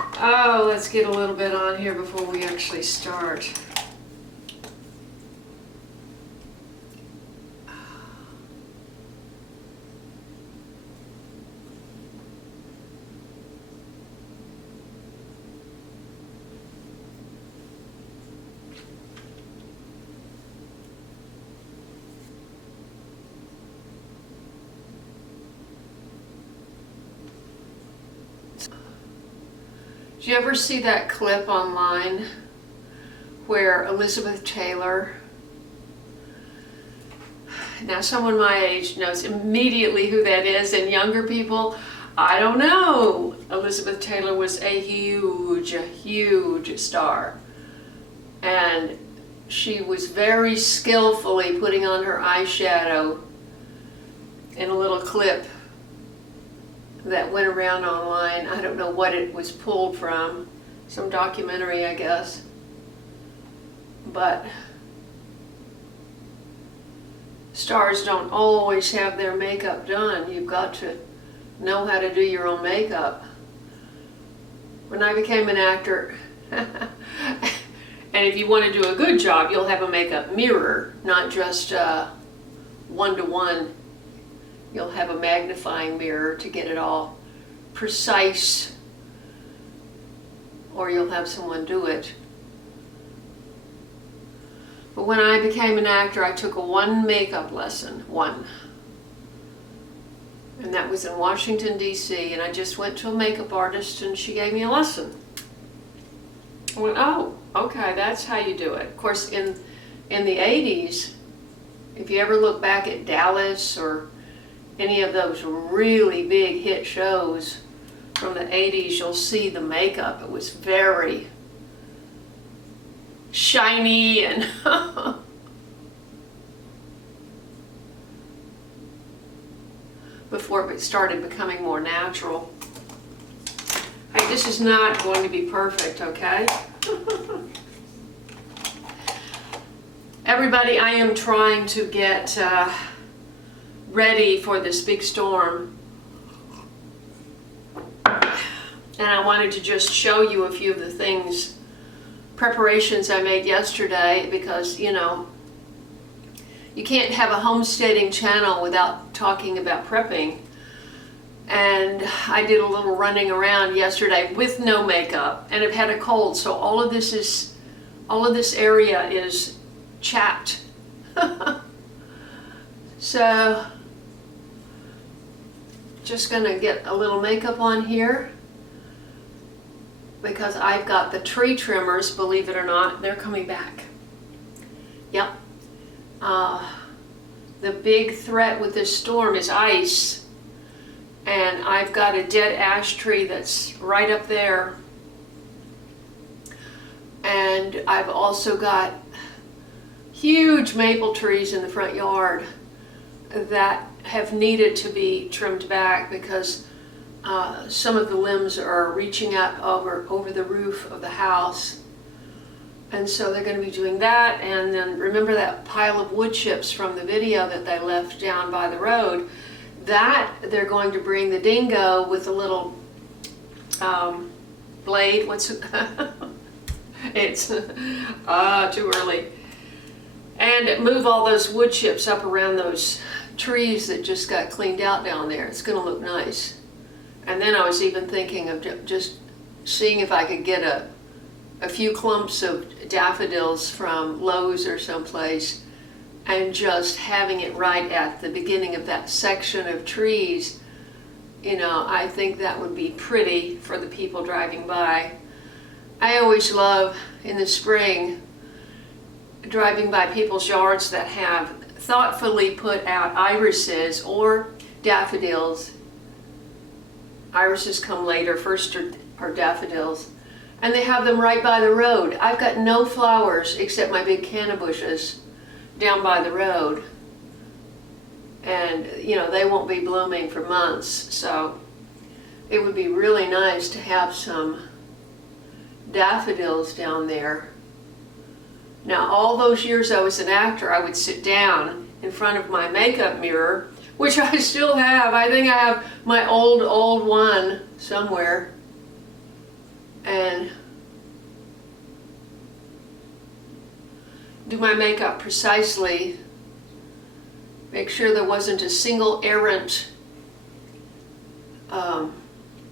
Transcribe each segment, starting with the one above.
Oh, let's get a little bit on here before we actually start. Do you ever see that clip online where Elizabeth Taylor, now someone my age knows immediately who that is, and younger people, I don't know. Elizabeth Taylor was a huge star. And she was very skillfully putting on her eyeshadow in a little clip that went around online. I don't know what it was pulled from, some documentary, I guess. But stars don't always have their makeup done. You've got to know how to do your own makeup. When I became an actor, and if you want to do a good job, you'll have a makeup mirror, not just one-to-one. You'll have a magnifying mirror to get it all precise, or you'll have someone do it. But when I became an actor, I took one makeup lesson, and that was in Washington, D.C., and I just went to a makeup artist and she gave me a lesson. I went, oh, okay, that's how you do it. Of course, in the 80s, if you ever look back at Dallas or any of those really big hit shows from the 80s, you'll see the makeup. It was very shiny and before it started becoming more natural. Hey, this is not going to be perfect, okay? Everybody, I am trying to get ready for this big storm, and I wanted to just show you a few of the preparations I made yesterday, because you know you can't have a homesteading channel without talking about prepping. And I did a little running around yesterday with no makeup, and I've had a cold, so all of this area is chapped. So just gonna get a little makeup on here because I've got the tree trimmers, believe it or not, they're coming back. Yep. The big threat with this storm is ice, and I've got a dead ash tree that's right up there, and I've also got huge maple trees in the front yard that have needed to be trimmed back because some of the limbs are reaching up over the roof of the house. And so they're going to be doing that. And then remember that pile of wood chips from the video that they left down by the road? That they're going to bring the dingo with a little blade. What's it? It's too early. And move all those wood chips up around those trees that just got cleaned out down there. It's going to look nice. And then I was even thinking of just seeing if I could get a few clumps of daffodils from Lowe's or someplace and just having it right at the beginning of that section of trees. You know, I think that would be pretty for the people driving by. I always love in the spring driving by people's yards that have thoughtfully put out irises or daffodils. Irises come later, first are daffodils. And they have them right by the road. I've got no flowers except my big canna bushes down by the road. And, you know, they won't be blooming for months. So it would be really nice to have some daffodils down there. Now, all those years I was an actor, I would sit down in front of my makeup mirror, which I still have. I think I have my old one somewhere. and do my makeup precisely. Make sure there wasn't a single errant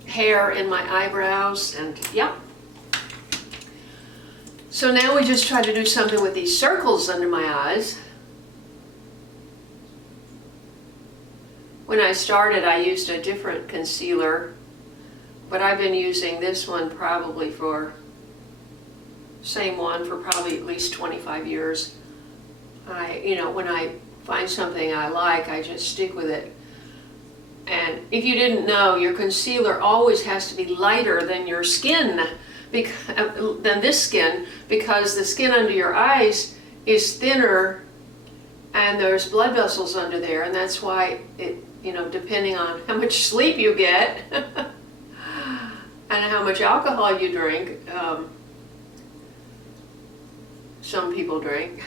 hair in my eyebrows, and yeah. So now we just try to do something with these circles under my eyes. When I started, I used a different concealer, but I've been using this one probably for, same one for probably at least 25 years. When I find something I like, I just stick with it. And if you didn't know, your concealer always has to be lighter than your skin, than this skin, because the skin under your eyes is thinner and there's blood vessels under there, and that's why it, depending on how much sleep you get and how much alcohol you drink, some people drink.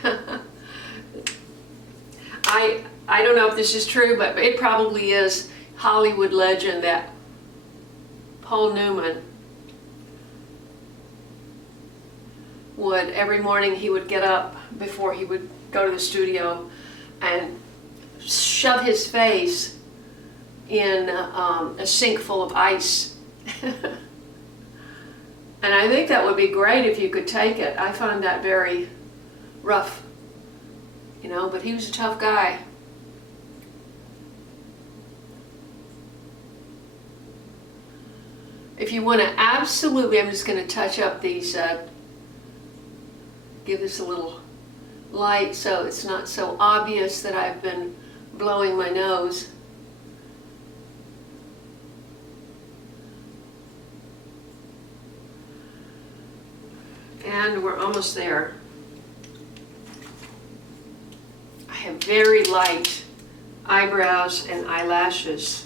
I don't know if this is true, but it probably is. Hollywood legend that Paul Newman would, every morning he would get up before he would go to the studio and shove his face in a sink full of ice. And I think that would be great if you could take it. I find that very rough, but he was a tough guy. If you want to absolutely, I'm just going to touch up these, give this a little light so it's not so obvious that I've been blowing my nose. And we're almost there. I have very light eyebrows and eyelashes.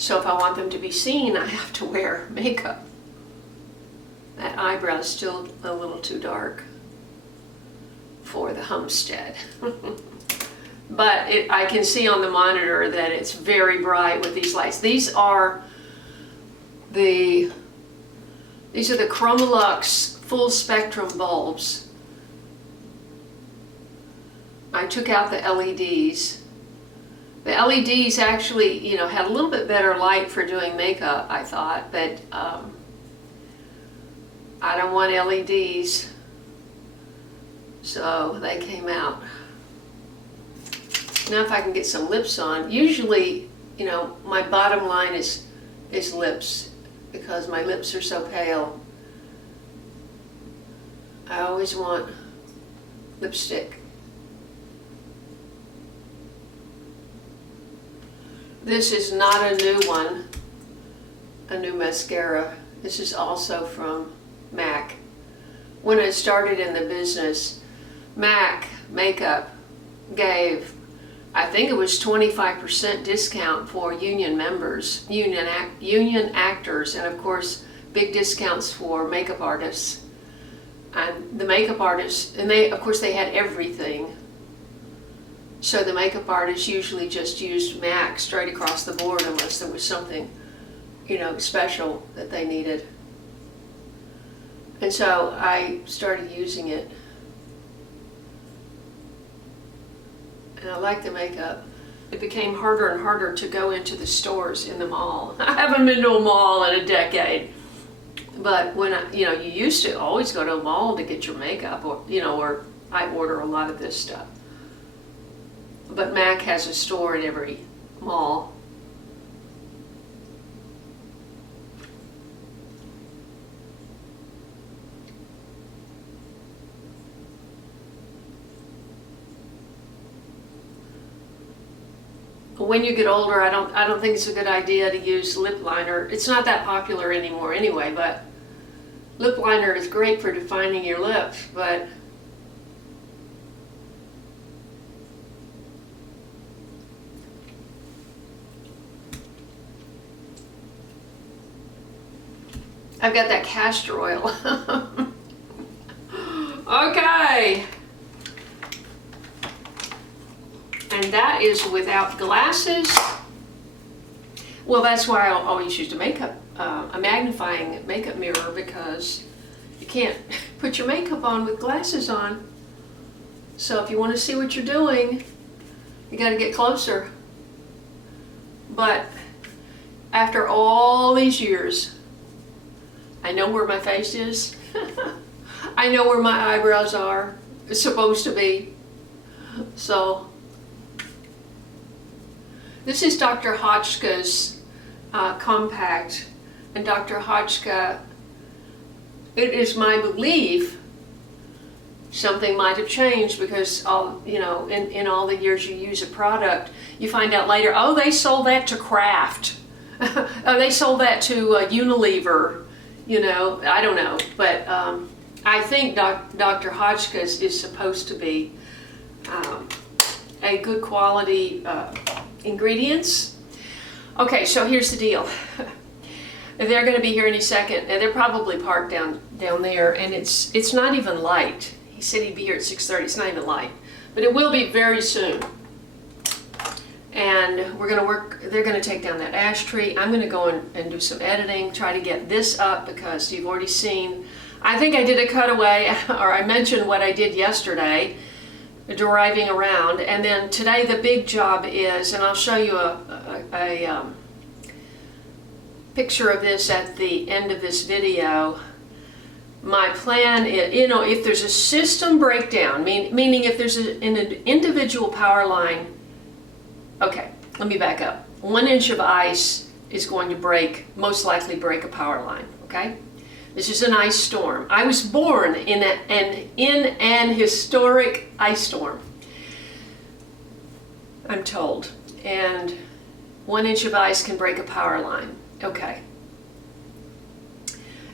So if I want them to be seen, I have to wear makeup. That eyebrow's still a little too dark for the homestead. But I can see on the monitor that it's very bright with these lights. These are the Chromolux full spectrum bulbs. I took out the LEDs. The LEDs actually, had a little bit better light for doing makeup, I thought, but I don't want LEDs, so they came out. Now if I can get some lips on, usually, my bottom line is lips, because my lips are so pale. I always want lipstick. This is not a new one, a new mascara. This is also from MAC. When I started in the business, MAC Makeup gave, I think it was 25% discount for union members, union actors, and of course big discounts for makeup artists. And the makeup artists, and they had everything. So the makeup artists usually just used MAC straight across the board unless there was something, special that they needed. And so I started using it. And I like the makeup. It became harder and harder to go into the stores in the mall. I haven't been to a mall in a decade. But when you used to always go to a mall to get your makeup, or I order a lot of this stuff. But MAC has a store in every mall. When you get older, I don't think it's a good idea to use lip liner. It's not that popular anymore anyway, but lip liner is great for defining your lips, but I've got that castor oil. Okay. And that is without glasses. Well, that's why I always used a makeup a magnifying makeup mirror because you can't put your makeup on with glasses on. So if you want to see what you're doing, you got to get closer. But after all these years, I know where my face is. I know where my eyebrows are. It's supposed to be. So this is Dr. Hotchka's compact. And Dr. Hotchka, it is my belief something might have changed because in all the years you use a product, you find out later, oh, they sold that to Kraft. Oh, they sold that to Unilever. I don't know, but I think Dr. Hotchka's is supposed to be a good quality ingredients. Okay, so here's the deal. They're going to be here any second, and they're probably parked down there, and it's not even light. He said he'd be here at 6:30. It's not even light, but it will be very soon. And we're going to work. They're going to take down that ash tree. I'm going to go and do some editing, try to get this up because you've already seen. I think I did a cutaway, or I mentioned what I did yesterday, driving around, and then today the big job is, and I'll show you a picture of this at the end of this video. My plan is, if there's a system breakdown, meaning if there's an individual power line, okay, let me back up. 1 inch of ice is going to most likely break a power line, okay? This is an ice storm. I was born in an historic ice storm, I'm told. And 1 inch of ice can break a power line. Okay.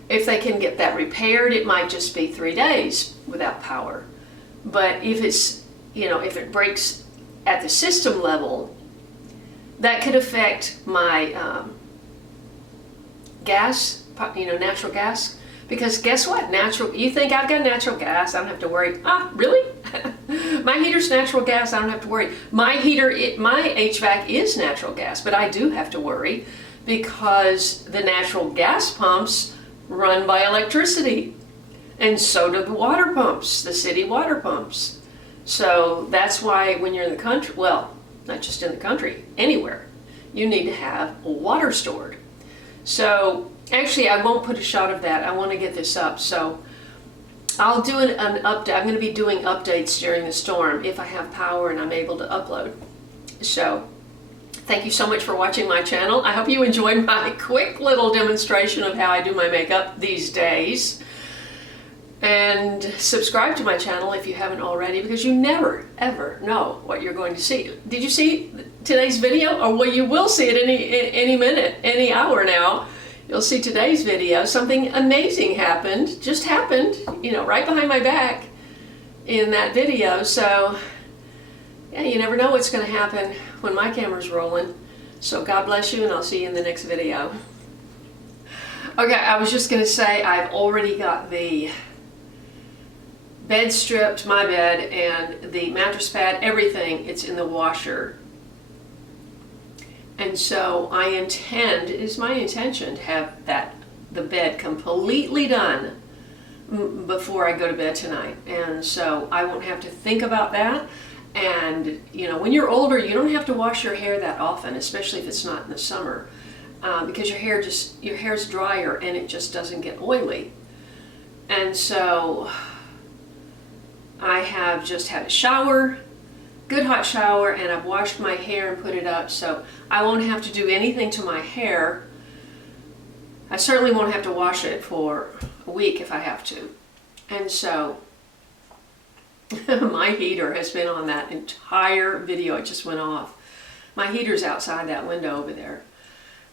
If they can get that repaired, it might just be 3 days without power. But if if it breaks at the system level, that could affect my gas, natural gas. Because guess what? You think I've got natural gas, I don't have to worry. Ah, really? My heater's natural gas, I don't have to worry. My HVAC is natural gas, but I do have to worry because the natural gas pumps run by electricity. And so do the water pumps, the city water pumps. So that's why when you're in the country, well, not just in the country, anywhere, you need to have water stored. So actually, I won't put a shot of that. I want to get this up. So I'll do an update. I'm going to be doing updates during the storm if I have power and I'm able to upload. So thank you so much for watching my channel. I hope you enjoyed my quick little demonstration of how I do my makeup these days. And subscribe to my channel if you haven't already, because you never, ever know what you're going to see. Did you see today's video? Or well, you will see it any minute, any hour now. You'll see today's video. Something amazing just happened, right behind my back in that video. So, yeah, you never know what's going to happen when my camera's rolling. So God bless you, and I'll see you in the next video. Okay, I was just going to say I've already got the bed stripped, my bed, and the mattress pad, everything, it's in the washer. And so it is my intention to have the bed completely done before I go to bed tonight. And so I won't have to think about that. And, when you're older, you don't have to wash your hair that often, especially if it's not in the summer, because your hair's drier and it just doesn't get oily. And so I have just had a shower, good hot shower, and I've washed my hair and put it up, so I won't have to do anything to my hair. I certainly won't have to wash it for a week if I have to. And so my heater has been on that entire video. It just went off. My heater's outside that window over there.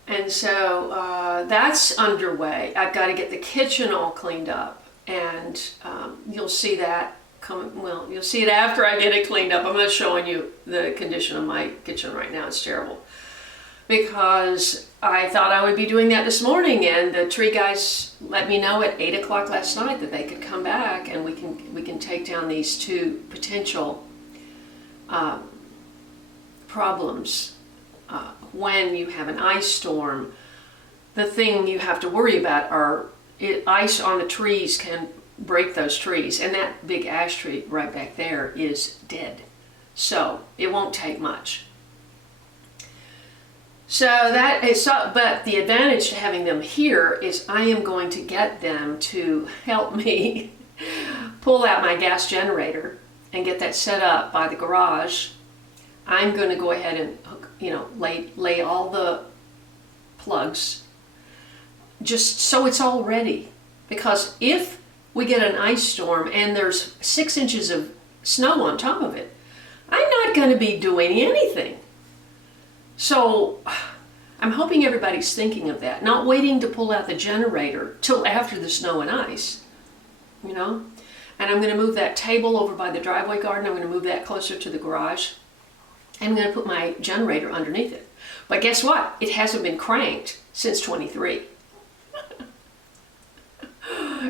And so that's underway. I've got to get the kitchen all cleaned up, and you'll see that you'll see it after I get it cleaned up. I'm not showing you the condition of my kitchen right now. It's terrible. Because I thought I would be doing that this morning, and the tree guys let me know at 8 o'clock last night that they could come back and we can take down these two potential problems when you have an ice storm the thing you have to worry about are ice on the trees can break those trees, and that big ash tree right back there is dead. So it won't take much. So that is, but the advantage to having them here is I am going to get them to help me pull out my gas generator and get that set up by the garage. I'm going to go ahead and hook, lay all the plugs just so it's all ready. Because if we get an ice storm and there's 6 inches of snow on top of it, I'm not going to be doing anything. So I'm hoping everybody's thinking of that, not waiting to pull out the generator till after the snow and ice, And I'm going to move that table over by the driveway garden. I'm going to move that closer to the garage. I'm going to put my generator underneath it. But guess what? It hasn't been cranked since 23.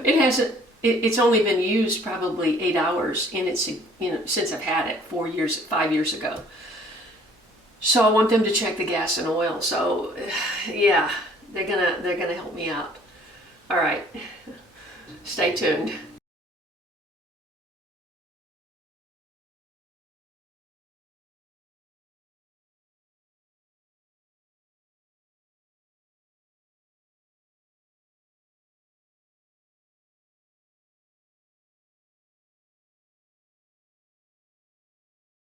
It hasn't. It's only been used probably 8 hours in its, since I've had it 5 years ago. So I want them to check the gas and oil. So yeah, they're gonna help me out. All right, stay tuned.